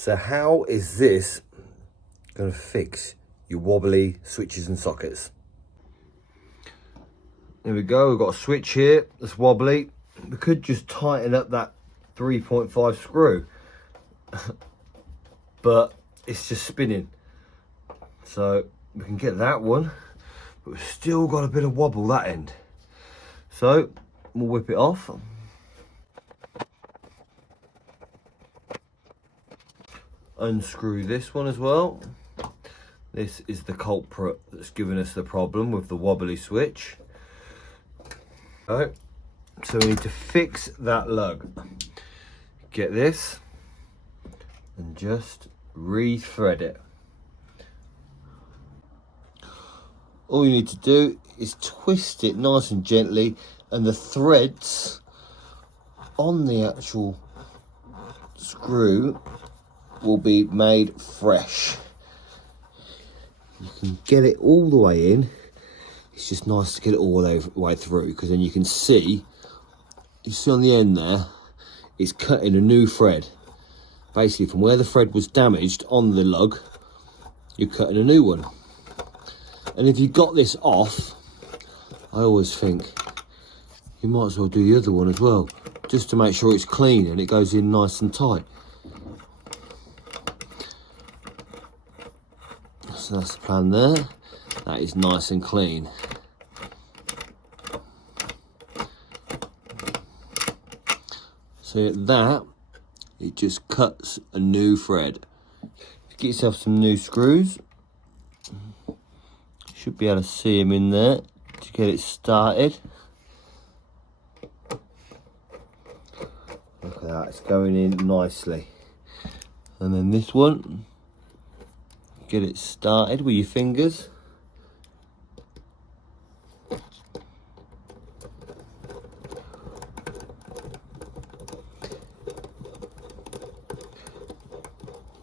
So how is this going to fix your wobbly switches and sockets? There we go, we've got a switch here that's wobbly. We could just tighten up that 3.5 screw, but it's just spinning. So we can get that one, but we've still got a bit of wobble that end. So we'll whip it off. Unscrew this one as well. This is the culprit that's given us the problem with the wobbly switch. Right. So we need to fix that lug. Get this and just re-thread it. All you need to do is twist it nice and gently, and the threads on the actual screw will be made fresh. You can get it all the way in. It's just nice to get it all the way through, because then you can see, you see on the end there, it's cutting a new thread. Basically from where the thread was damaged on the lug, you're cutting a new one. And if you got this off, I always think you might as well do the other one as well, just to make sure it's clean and it goes in nice and tight. So that's the plan there. That is nice and clean. So that, it just cuts a new thread. Get yourself some new screws. Should be able to see them in there to get it started. Look at that, it's going in nicely. And then this one, get it started with your fingers.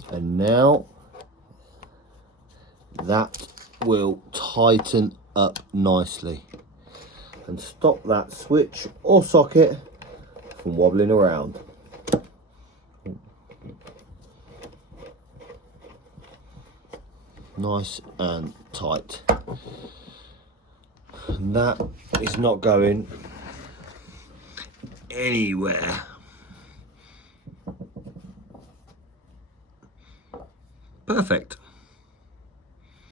And now that will tighten up nicely and stop that switch or socket from wobbling around. Nice and tight. And that is not going anywhere. Perfect.